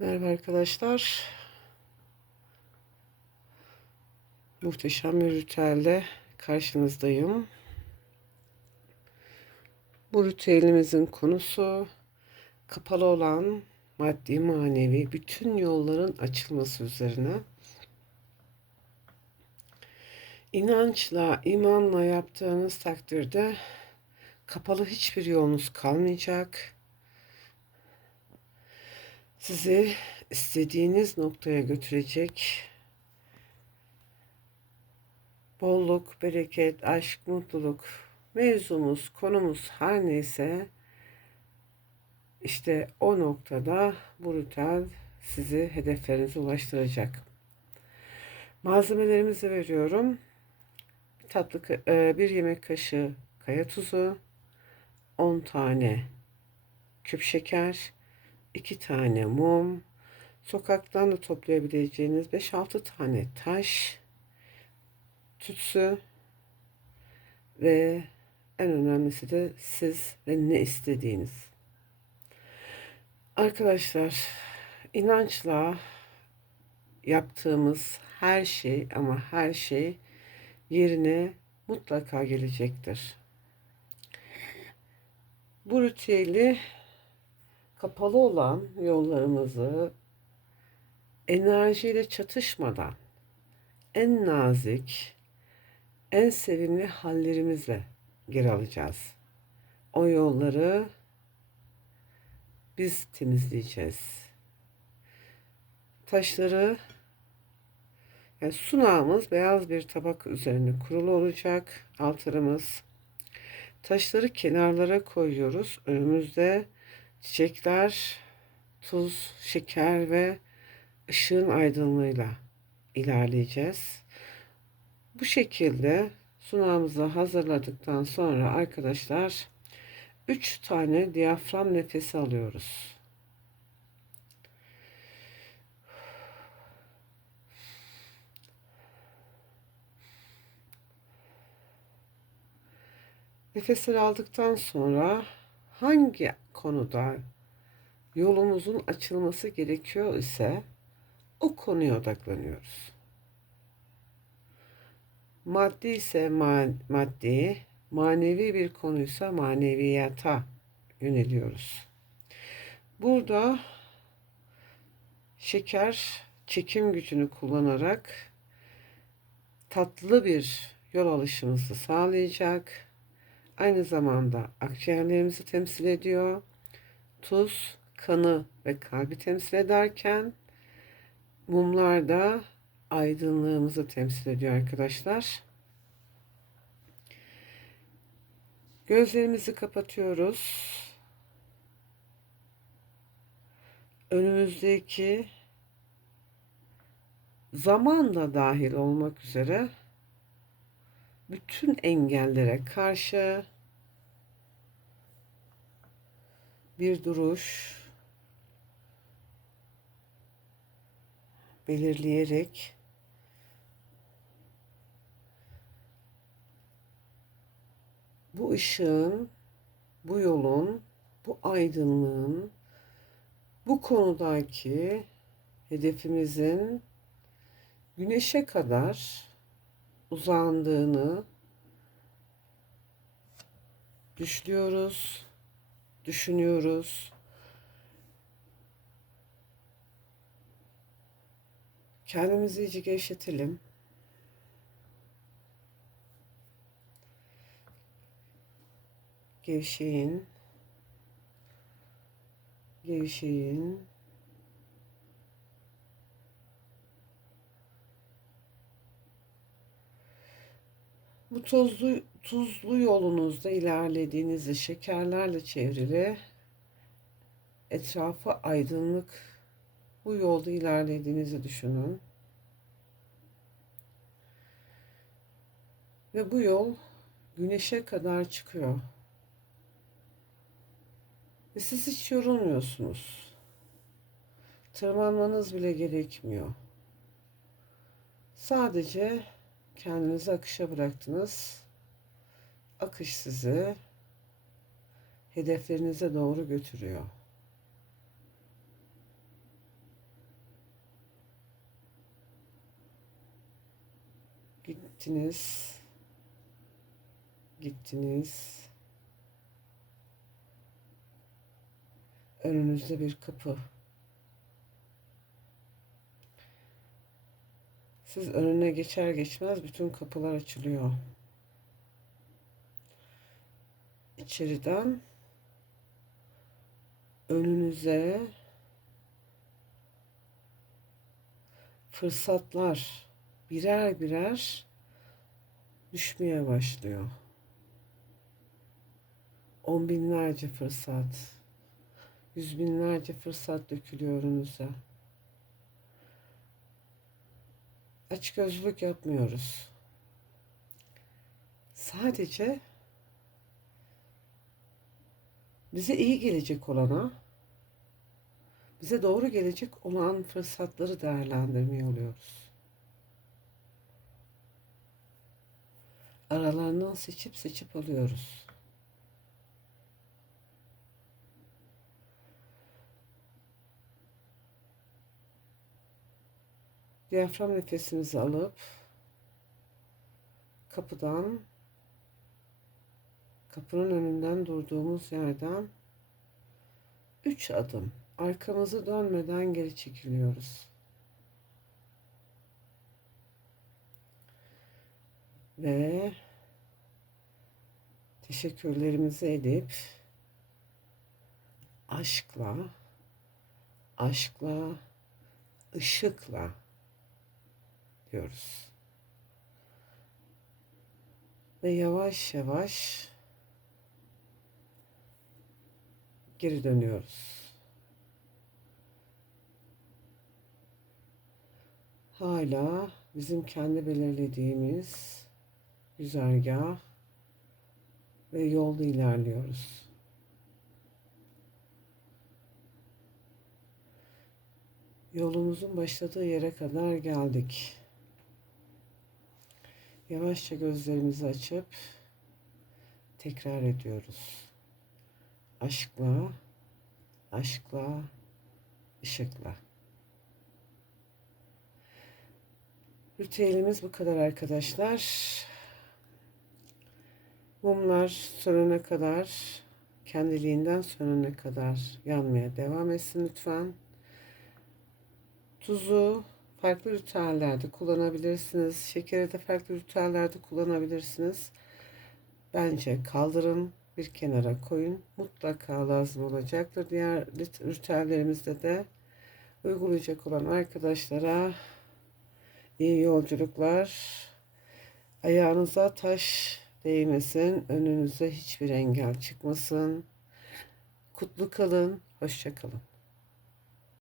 Merhaba arkadaşlar. Muhteşem bir ritüelle karşınızdayım. Bu ritüelimizin konusu kapalı olan maddi manevi bütün yolların açılması üzerine. İnançla, imanla yaptığınız takdirde kapalı hiçbir yolunuz kalmayacak sizi istediğiniz noktaya götürecek bolluk, bereket, aşk, mutluluk mevzumuz, konumuz her neyse işte o noktada bu ritüel sizi hedeflerinize ulaştıracak. Malzemelerimizi veriyorum. Bir tatlı e, bir yemek kaşığı kaya tuzu, 10 tane küp şeker, 2 tane mum, sokaktan da toplayabileceğiniz 5-6 tane taş, tütsü ve en önemlisi de siz ve ne istediğiniz. Arkadaşlar inançla yaptığımız her şey ama her şey yerine mutlaka gelecektir. Bu ritüeli kapalı olan yollarımızı enerjiyle çatışmadan en nazik, en sevimli hallerimizle geri alacağız. O yolları biz temizleyeceğiz. Taşları yani sunağımız beyaz bir tabak üzerine kurulu olacak. Altırımız. Taşları kenarlara koyuyoruz. Önümüzde Çiçekler tuz, şeker ve ışığın aydınlığıyla ilerleyeceğiz. Bu şekilde sunağımızı hazırladıktan sonra arkadaşlar 3 tane diyafram nefesi alıyoruz. Nefesleri aldıktan sonra hangi konuda yolumuzun açılması gerekiyor ise o konuya odaklanıyoruz. Maddi ise ma maddi, manevi bir konuysa maneviyata yöneliyoruz. Burada şeker çekim gücünü kullanarak tatlı bir yol alışımızı sağlayacak Aynı zamanda akciğerlerimizi temsil ediyor. Tuz, kanı ve kalbi temsil ederken mumlar da aydınlığımızı temsil ediyor arkadaşlar. Gözlerimizi kapatıyoruz. Önümüzdeki zaman da dahil olmak üzere bütün engellere karşı bir duruş belirleyerek bu ışığın, bu yolun, bu aydınlığın, bu konudaki hedefimizin güneşe kadar uzandığını düşlüyoruz, düşünüyoruz. Kendimizi iyice gevşetelim. Gevşeyin. Gevşeyin. Bu tozlu tuzlu yolunuzda ilerlediğinizde şekerlerle çevrili etrafı aydınlık bu yolda ilerlediğinizi düşünün. Ve bu yol güneşe kadar çıkıyor. Ve siz hiç yorulmuyorsunuz. Tırmanmanız bile gerekmiyor. Sadece Kendinizi akışa bıraktınız. Akış sizi hedeflerinize doğru götürüyor. Gittiniz. Gittiniz. Önünüzde bir kapı. Siz önüne geçer geçmez bütün kapılar açılıyor. İçeriden önünüze fırsatlar birer birer düşmeye başlıyor. On binlerce fırsat, yüz binlerce fırsat dökülüyor önünüze. Açgözlülük yapmıyoruz. Sadece bize iyi gelecek olana, bize doğru gelecek olan fırsatları değerlendirmeye oluyoruz. Aralarından seçip seçip alıyoruz. Diyafram nefesimizi alıp kapıdan kapının önünden durduğumuz yerden üç adım arkamızı dönmeden geri çekiliyoruz. Ve teşekkürlerimizi edip aşkla, aşkla, ışıkla diyoruz. Ve yavaş yavaş geri dönüyoruz. Hala bizim kendi belirlediğimiz güzergah ve yolda ilerliyoruz. Yolumuzun başladığı yere kadar geldik. Yavaşça gözlerimizi açıp tekrar ediyoruz. Aşkla, aşkla, ışıkla. Ritüelimiz bu kadar arkadaşlar. Mumlar sönene kadar, kendiliğinden sönene kadar yanmaya devam etsin lütfen. Tuzu farklı ritüellerde kullanabilirsiniz. Şekeri de farklı ritüellerde kullanabilirsiniz. Bence kaldırın, bir kenara koyun. Mutlaka lazım olacaktır. Diğer ritüellerimizde de uygulayacak olan arkadaşlara iyi yolculuklar. Ayağınıza taş değmesin. Önünüze hiçbir engel çıkmasın. Kutlu kalın. Hoşça kalın.